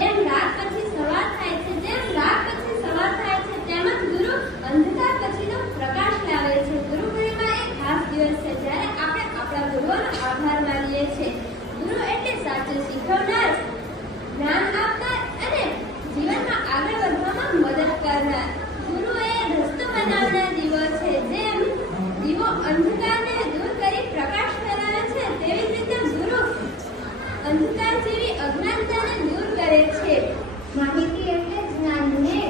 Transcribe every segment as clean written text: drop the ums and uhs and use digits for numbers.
જેમ રાત પછી સવાર થાય છે, જેમ રાત પછી સવાર થાય છે, તેમ જ ગુરુ અંધકાર પછીનો પ્રકાશ લાવે છે. ગુરુ પૂર્ણિમા એક ખાસ દિવસ છે જ્યારે આપણે આપણા ગુરુઓનો આભાર માનીએ છીએ. ગુરુ એટલે સાચું શીખવનાર, જ્ઞાન આપનાર અને જીવનમાં આગળ વધવામાં મદદ કરનાર. ગુરુ એ રસ્તો બનાવનાર દીવો છે. જેમ દીવો અંધકારને દૂર કરી પ્રકાશ ફેલાવે છે, તેવી જ રીતે ગુરુ અંધકાર જેવી અજ્ઞાનતાને દૂર કરે છે. માહિતી એટલે જ્ઞાનને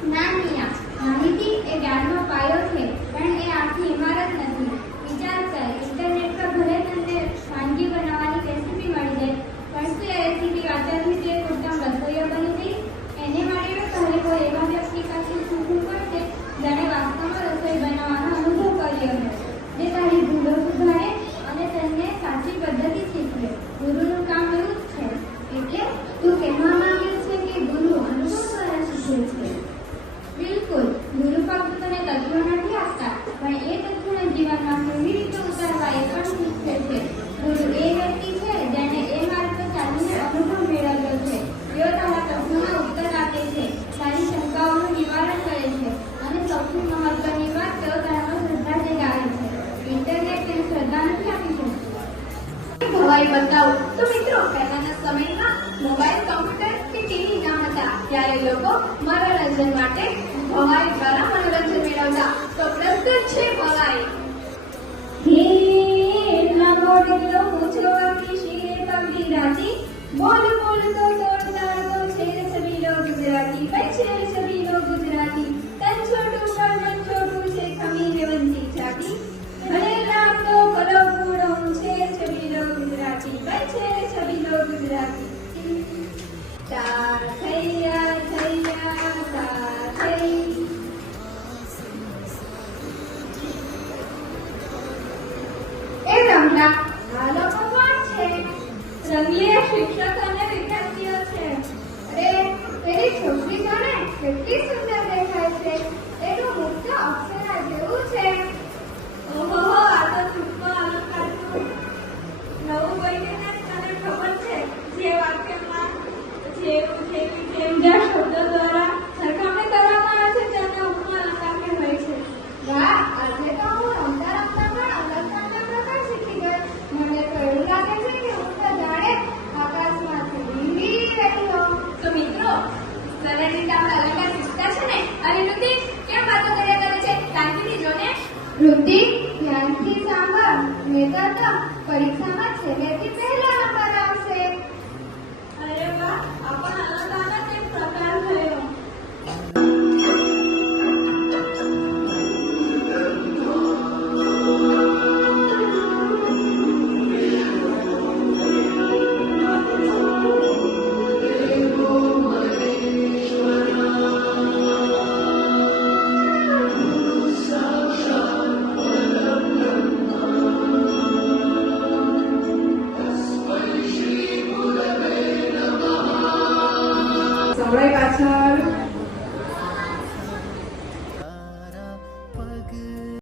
જ્ઞાનીય. માહિતી એ જ્ઞાનનો પાયો છે, પણ એ આખી ઇમારત નથી. વિચાર કર, ઇન્ટરનેટ પર ભલે તમને વાનગી બનાવવાની રેસીપી મળી જાય, પણ શું એ રેસીપી વાંચવાથી તે ઉત્તમ રસોઈયો બની જઈ? એને માટે તારે કોઈ એવા વ્યક્તિ પાસે શીખવું પડશે જેણે વાસ્તવમાં રસોઈ બનાવવાનો અનુભવ કર્યો હોય, જે તારી ભૂલો સુધારે અને તને સાચી પદ્ધતિ શીખવે. ગુરુનું કામ એવું જ છે. એટલે તું કહેવા માંગે છે કે ગુરુ અનુભવ દ્વારા શીખે છે? બિલકુલ. ગુરુ ફક્ત તને તત્વો નથી આપતા, પણ એ તત્વોને જીવનમાં કેવી રીતે ઉતારવા એ પણ શીખવે છે. ગુરુ એ વ્યક્તિ છે જેને એ માર્ગ પર ચાલીને અનુભવ મેળવ્યો છે. તેઓ તારા પ્રશ્નોના ઉત્તર આપે છે, તારી શંકાઓનું નિવારણ કરે છે, અને સૌથી મહત્વની વાત, તેઓ તારામાં શ્રદ્ધા જગાવે છે. ઇન્ટરનેટ તેને શ્રદ્ધા નથી આપી શકતું. ભવાઈ બતાવું તો મિત્રો, પહેલાના સમયમાં મોબાઈલ, કોમ્પ્યુટર કે ટીવી ન હતા, ત્યારે લોકો મનોરંજન માટે ભવાઈ દ્વારા મનોરંજન મેળવતા. તો પ્રસ્તુત છે ભવાઈ. હે લાંબો ડગલો પૂછોવાથી શીરે પગડી રાજી, બોલ બોલ તો તોડતા તો છેર છબીલો ગુજરાતી, પછેર છબીલો ગુજરાતી, તન છોટું પર મન છોટું છે ખમીને વંચી છાતી, ભલે રામ તો ભલો પૂળો છેર છબીલો ગુજરાતી, પછેર છબીલો ગુજરાતી. તા થૈયા થૈયા તા થઈ. એ રમલા, આ લોકો કોણ છે? રંગીય શિક્ષક અને વિદ્યાર્થીઓ છે. અરે, પેલી છોકરી તો ને કેટલી સુંદર દેખાય છે. એનું મુખ તો અપ્સરા જેવું છે. ઓહો, આ તો ટૂંકમાં અલંકારનું નવું બન્યું ને. તને ખબર છે, જે વાક્યમાં જેવું જેવી જેમ જ્યાં શબ્દો દ્વારા સરખામણી કરવામાં આવે છે તેને ઉપમા અલંકાર કહેવાય છે. વાહ, આજે તો હું રમતા રમતા પણ અલંકારના પ્રકાર શીખી ગઈ. મને તો એવું લાગે છે કે હું તો જાણે આકાશમાંથી વીંધી રહી હોઉં. તો મિત્રો, સરળ રીતે આપણે અલંકાર શીખતા છે ને. અને ઋતિક કેમ વાતો કર્યા કરે છે? શાંતિથી જો ને. ઋતિક, ધ્યાનથી સાંભળ. નહીંતર તો પરીક્ષામાં